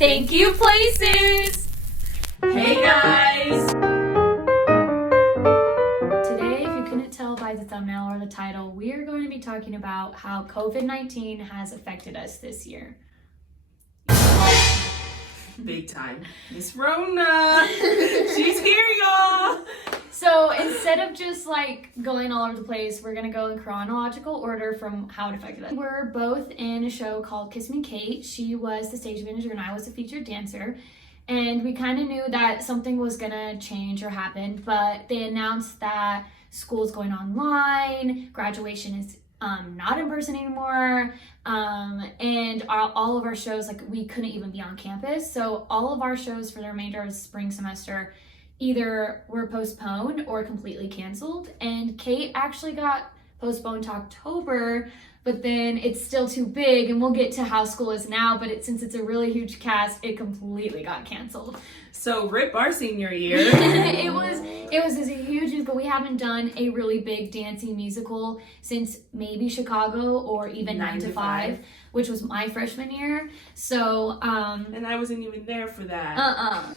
Thank you, places! Hey guys! Today, if you couldn't tell by the thumbnail or the title, we are going to be talking about how COVID-19 has affected us this year. Big time. Miss Rona! She's here, y'all! So instead of just like going all over the place, we're gonna go in chronological order from how it affected us. We're both in a show called Kiss Me Kate. She was the stage manager and I was a featured dancer. And we kind of knew that something was gonna change or happen, but they announced that school's going online, graduation is not in person anymore, and all of our shows, like we couldn't even be on campus. So all of our shows for the remainder of the spring semester either were postponed or completely canceled. And Kate actually got postponed to October, but then it's still too big, and we'll get to how school is now, but since it's a really huge cast, it completely got canceled. So rip our senior year. it was just a huge, but we haven't done a really big dancing musical since maybe Chicago or even 9 to 5, which was my freshman year. So and I wasn't even there for that.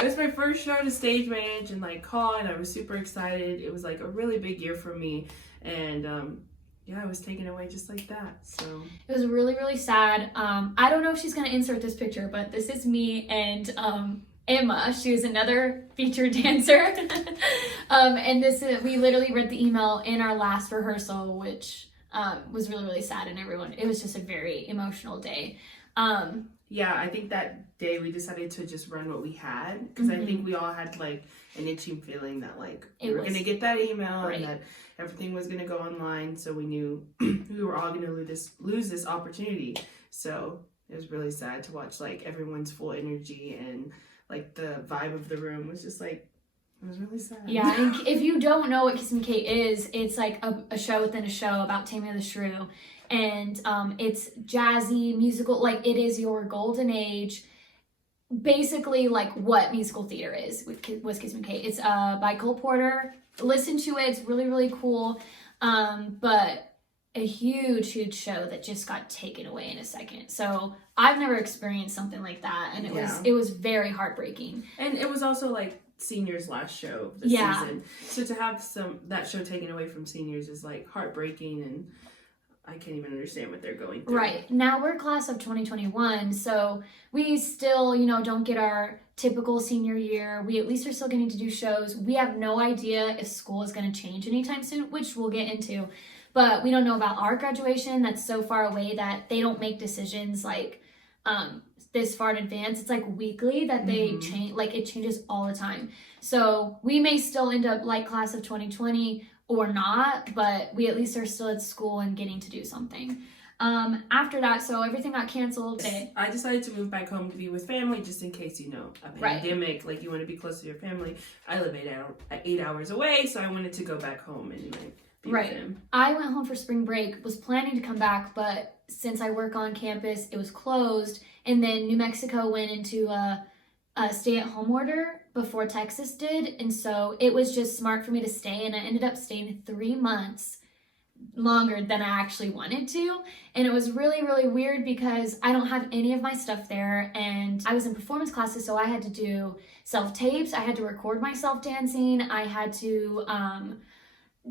It was my first show to stage manage and like call, and I was super excited. It was like a really big year for me, and yeah, I was taken away just like that. So it was really, really sad. I don't know if she's gonna insert this picture, but this is me and Emma. She was another featured dancer. And we literally read the email in our last rehearsal, which was really, really sad, and it was just a very emotional day. Yeah, I think that day we decided to just run what we had, because I think we all had like an itching feeling that like we were going to get that email, right, and that everything was going to go online, so we knew we were all going to lose this opportunity. So it was really sad to watch like everyone's full energy, and like the vibe of the room was just like, it was really sad. Yeah, and if you don't know what Kiss Me Kate is, it's like a show within a show about Tammy the Shrew. And it's jazzy, musical, like it is your golden age, basically like what musical theater is was Kiss Me Kate. It's by Cole Porter. Listen to it, it's really, really cool. But a huge, huge show that just got taken away in a second. So I've never experienced something like that, and it was very heartbreaking. And it was also like seniors' last show of the season. So to have that show taken away from seniors is like heartbreaking, and I can't even understand what they're going through. Right. Now we're class of 2021, so we still, don't get our typical senior year. We at least are still getting to do shows. We have no idea if school is going to change anytime soon, which we'll get into. But we don't know about our graduation. That's so far away that they don't make decisions like this far in advance. It's like weekly that they change, like it changes all the time. So we may still end up like class of 2020 or not, but we at least are still at school and getting to do something. After that, so everything got canceled. I decided to move back home to be with family, just in case, a pandemic, like you want to be close to your family. I live 8 hours away, so I wanted to go back home and like be with him. I went home for spring break, was planning to come back, but since I work on campus, it was closed. And then New Mexico went into a stay-at-home order before Texas did, and so it was just smart for me to stay, and I ended up staying 3 months longer than I actually wanted to. And it was really, really weird because I don't have any of my stuff there, and I was in performance classes, so I had to do self-tapes, I had to record myself dancing, I had to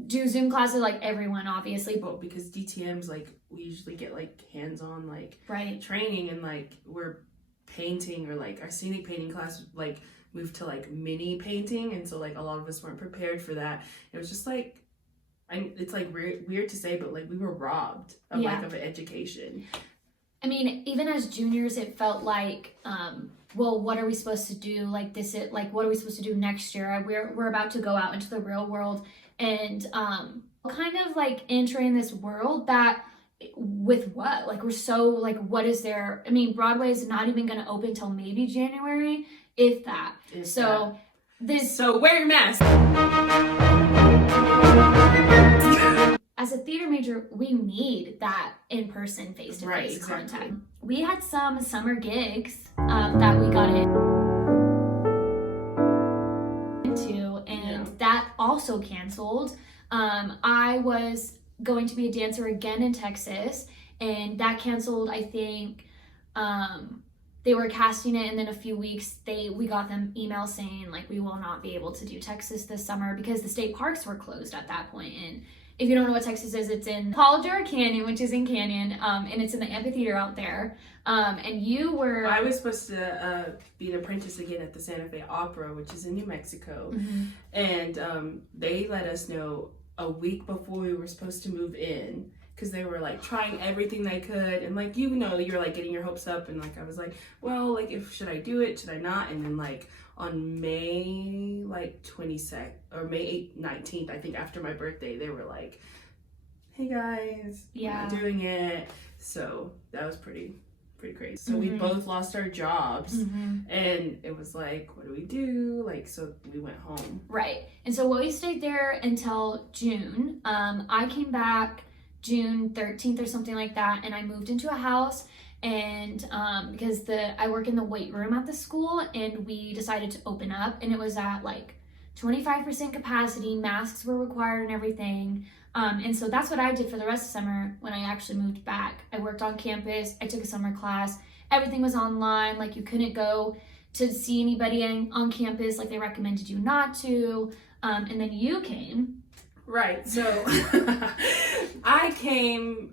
do Zoom classes like everyone, obviously. Well, because DTM's like, we usually get like hands-on like training, and like we're painting, or like our scenic painting class like moved to like mini painting, and so like a lot of us weren't prepared for that. It was just like, it's like weird to say, but like we were robbed of like of an education. I mean, even as juniors, it felt like well, what are we supposed to do? Like what are we supposed to do next year? We're about to go out into the real world, and kind of like entering this world that with what? Like we're so like, what is there? I mean, Broadway is not even going to open till maybe January, if that. So wear your mask. As a theater major, we need that in-person, face-to-face contact. We had some summer gigs that we got into, and that also canceled. I was going to be a dancer again in Texas, and that canceled, I think. They were casting it, and then a few weeks we got them email saying like we will not be able to do Texas this summer because the state parks were closed at that point. And if you don't know what Texas is, it's in Pauldura Canyon, which is in Canyon, and it's in the amphitheater out there. And you were... I was supposed to be an apprentice again at the Santa Fe Opera, which is in New Mexico. Mm-hmm. And they let us know a week before we were supposed to move in, because they were like trying everything they could, and like, you know, you're like getting your hopes up, and like I was like, well, like, should I do it, should I not? And then like on May like 22nd or May 19th, I think, after my birthday, they were like, hey guys, we're not doing it. So that was pretty crazy. So we both lost our jobs, and it was like, what do we do? Like, so we went home. Right. And so we stayed there until June. I came back June 13th or something like that, and I moved into a house, and because I work in the weight room at the school, and we decided to open up, and it was at like 25% capacity, masks were required and everything. And so that's what I did for the rest of summer. When I actually moved back, I worked on campus, I took a summer class, everything was online, like you couldn't go to see anybody on campus, like they recommended you not to. And then you came. Right, so I came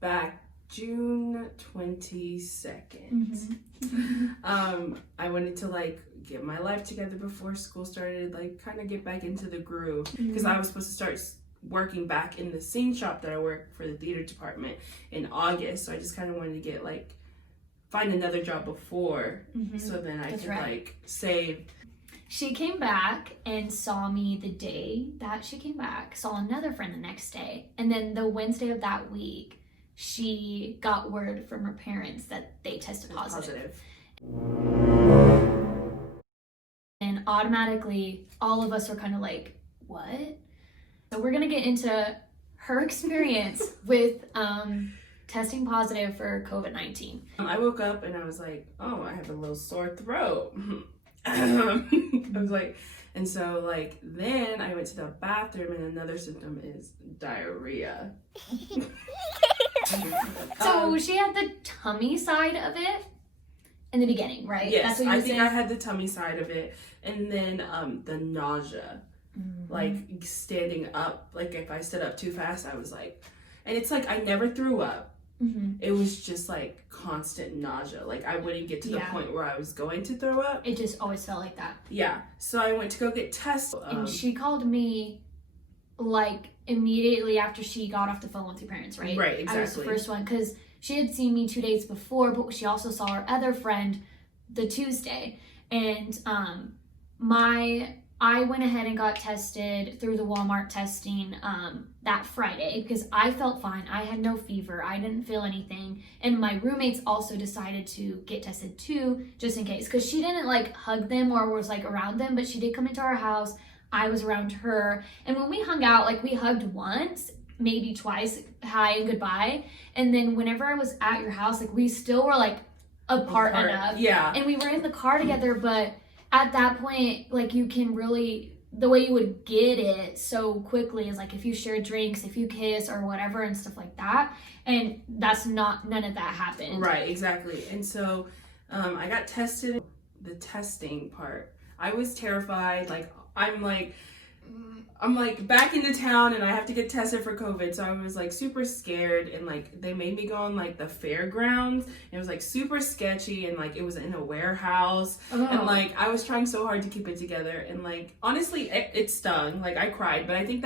back June 22nd. I wanted to like get my life together before school started, like kind of get back into the groove, because I was supposed to start working back in the scene shop that I work for, the theater department, in August. So I just kind of wanted to get like find another job before, so then I could like save. She came back and saw me the day that she came back, saw another friend the next day, and then the Wednesday of that week, she got word from her parents that they tested positive. And automatically, all of us were kind of like, what? So we're gonna get into her experience with testing positive for COVID-19. I woke up and I was like, oh, I have a little sore throat. I was like, and so like then I went to the bathroom, and another symptom is diarrhea. So she had the tummy side of it in the beginning, right? Yes, that's what I think I had the tummy side of it, and then the nausea, like standing up. Like if I stood up too fast, I was like, and it's like I never threw up. It was just like constant nausea. Like I wouldn't get to the point where I was going to throw up. It just always felt like that. Yeah. So I went to go get tested. And she called me like immediately after she got off the phone with your parents, right? Right, exactly. I was the first one, because she had seen me 2 days before, but she also saw her other friend the Tuesday. And I went ahead and got tested through the Walmart testing that Friday, because I felt fine. I had no fever. I didn't feel anything. And my roommates also decided to get tested too, just in case, because she didn't like hug them or was like around them, but she did come into our house. I was around her. And when we hung out, like we hugged once, maybe twice, hi and goodbye. And then whenever I was at your house, like we still were like apart enough. Yeah. And we were in the car together, but at that point, like you can really, the way you would get it so quickly is like if you share drinks, if you kiss or whatever and stuff like that. And that's none of that happened. Right, exactly. And so I got tested. The testing part, I was terrified. Like I'm like back into town and I have to get tested for COVID. So I was like super scared, and like they made me go on like the fairgrounds. It was like super sketchy, and like it was in a warehouse. And like I was trying so hard to keep it together, and like honestly it stung. Like I cried, but I think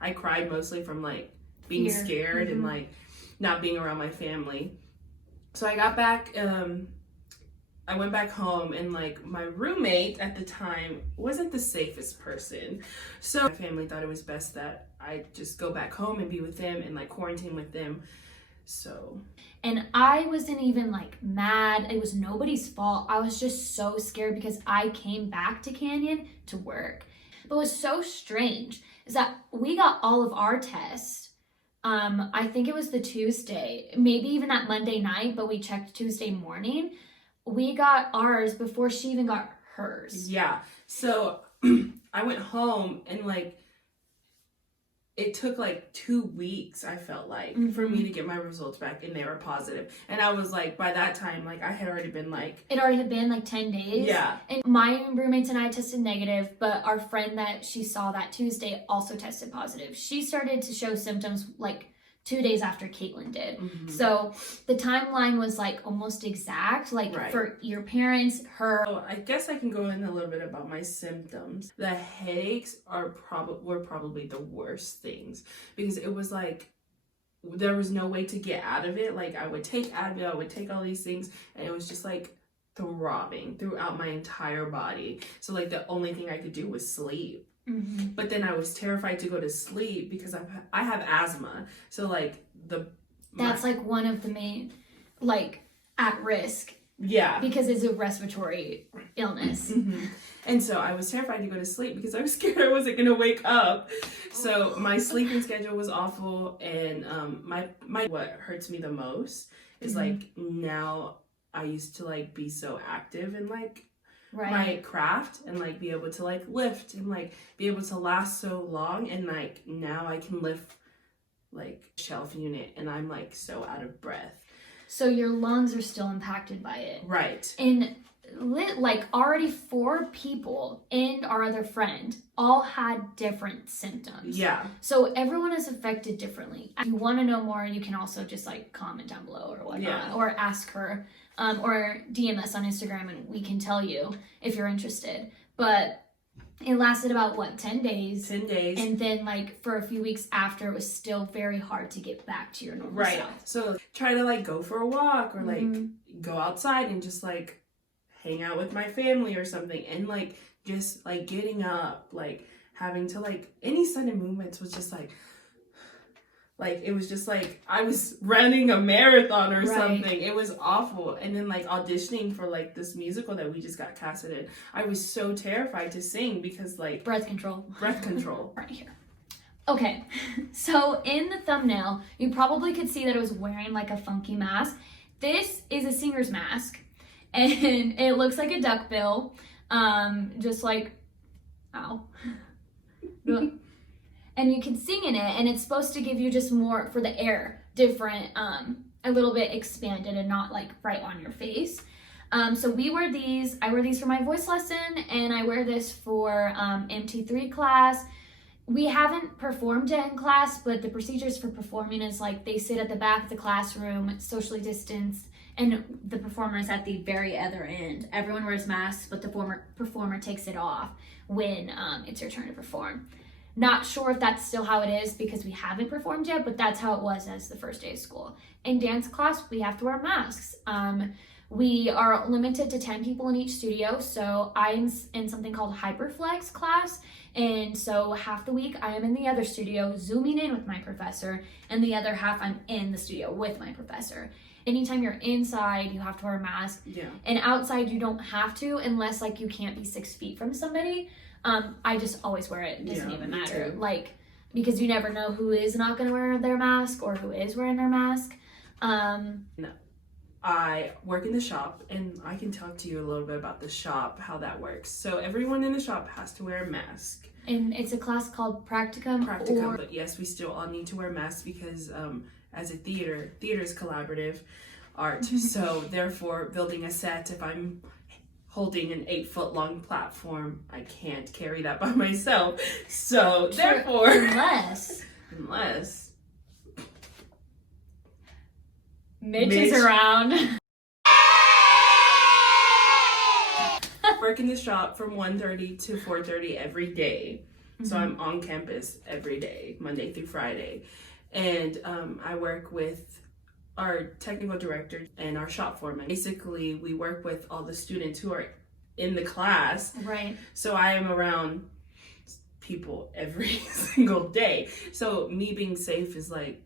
I cried mostly from like being scared and like not being around my family. So I got back, I went back home, and like my roommate at the time wasn't the safest person. So my family thought it was best that I just go back home and be with them and like quarantine with them. So. And I wasn't even like mad. It was nobody's fault. I was just so scared because I came back to Canyon to work. But what was so strange is that we got all of our tests. I think it was the Tuesday, maybe even that Monday night, but we checked Tuesday morning. We got ours before she even got hers. Yeah. So I went home, and like it took like 2 weeks, I felt like, for me to get my results back, and they were positive. And I was like, by that time, like, I had already been like... It already had been like 10 days. Yeah. And my roommates and I tested negative, but our friend that she saw that Tuesday also tested positive. She started to show symptoms like 2 days after Caitlin did. So the timeline was like almost exact, like for your parents, her. So I guess I can go in a little bit about my symptoms. The headaches were probably the worst things, because it was like there was no way to get out of it. Like, I would take Advil, I would take all these things, and it was just like throbbing throughout my entire body. So like the only thing I could do was sleep. But then I was terrified to go to sleep because I have asthma. So like that's like one of the main, like, at risk. Yeah. Because it's a respiratory illness. And so I was terrified to go to sleep because I was scared I wasn't going to wake up. So my sleeping schedule was awful. And my what hurts me the most is like, now I used to like be so active and like my craft, and like be able to like lift and like be able to last so long, and like now I can lift like shelf unit and I'm like so out of breath. So your lungs are still impacted by it. Right. And like already 4 people and our other friend all had different symptoms. Yeah. So everyone is affected differently. If you want to know more, you can also just like comment down below or whatnot, or ask her, or DM us on Instagram, and we can tell you if you're interested. But it lasted about 10 days. 10 days. And then like for a few weeks after, it was still very hard to get back to your normal self. So try to like go for a walk, or like go outside and just like hang out with my family or something, and like just like getting up, like having to like any sudden movements was just like it was just like I was running a marathon or something. It was awful. And then like auditioning for like this musical that we just got casted in, I was so terrified to sing because like breath control right here. Okay, so in the thumbnail you probably could see that it was wearing like a funky mask. This is a singer's mask, and it looks like a duckbill, just like, ow. And you can sing in it, and it's supposed to give you just more, for the air, different, a little bit expanded and not like right on your face. So we wear these. I wear these for my voice lesson, and I wear this for MT3 class. We haven't performed yet in class, but the procedures for performing is like they sit at the back of the classroom, socially distanced, and the performer is at the very other end. Everyone wears masks, but the performer takes it off when it's your turn to perform. Not sure if that's still how it is because we haven't performed yet, but that's how it was as the first day of school. In dance class, we have to wear masks. We are limited to 10 people in each studio, so I'm in something called Hyperflex class, and so half the week I am in the other studio zooming in with my professor, and the other half I'm in the studio with my professor. Anytime you're inside, you have to wear a mask, and outside you don't have to unless like you can't be 6 feet from somebody. I just always wear it. It doesn't even matter. Like, because you never know who is not going to wear their mask or who is wearing their mask. No. I work in the shop, and I can talk to you a little bit about the shop, how that works. So everyone in the shop has to wear a mask. And it's a class called Practicum. But yes, we still all need to wear masks because as a theater is collaborative art. So therefore, building a set, if I'm holding an 8-foot long platform, I can't carry that by myself. So therefore, unless Mitch is around. Work in the shop from 1:30 to 4:30 every day. So I'm on campus every day, Monday through Friday. And I work with our technical director and our shop foreman. Basically, we work with all the students who are in the class. Right. So I am around people every single day. So me being safe is like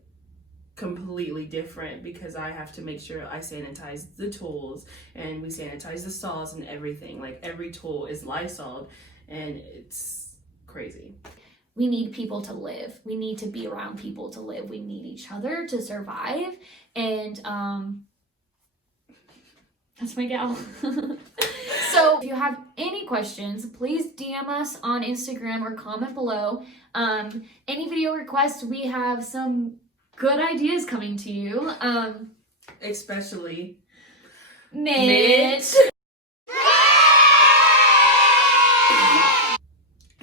completely different because I have to make sure I sanitize the tools and we sanitize the stalls and everything. Like every tool is Lysoled, and it's crazy. We need people to live. We need to be around people to live. We need each other to survive. And That's my gal. So if you have any questions, please DM us on Instagram or comment below. Any video requests, we have some good ideas coming to you. Especially Mitch.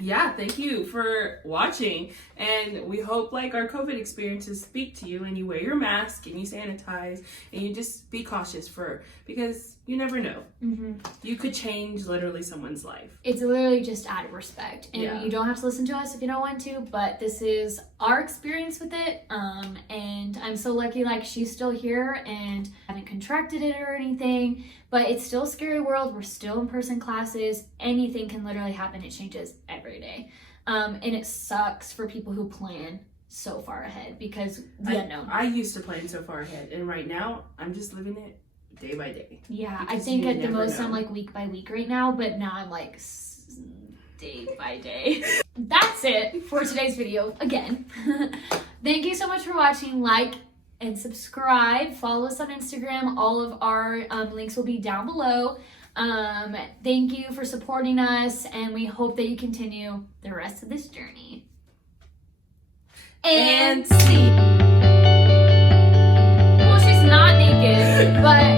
Yeah, thank you for watching, and we hope like our COVID experiences speak to you, and you wear your mask and you sanitize and you just be cautious because you never know. You could change literally someone's life. It's literally just out of respect, and you don't have to listen to us if you don't want to, but this is our experience with it. And I'm so lucky, like, she's still here and haven't contracted it or anything, but it's still a scary world. We're still in person classes. Anything can literally happen. It changes every day. And it sucks for people who plan so far ahead because the unknown. I used to plan so far ahead, and right now I'm just living it day by day. Yeah, I think at the most I'm like week by week right now, but now I'm like day by day. That's it for today's video again. Thank you so much for watching. Like and subscribe. Follow us on Instagram. All of our links will be down below. Thank you for supporting us, and we hope that you continue the rest of this journey. And see. Well, she's not naked, but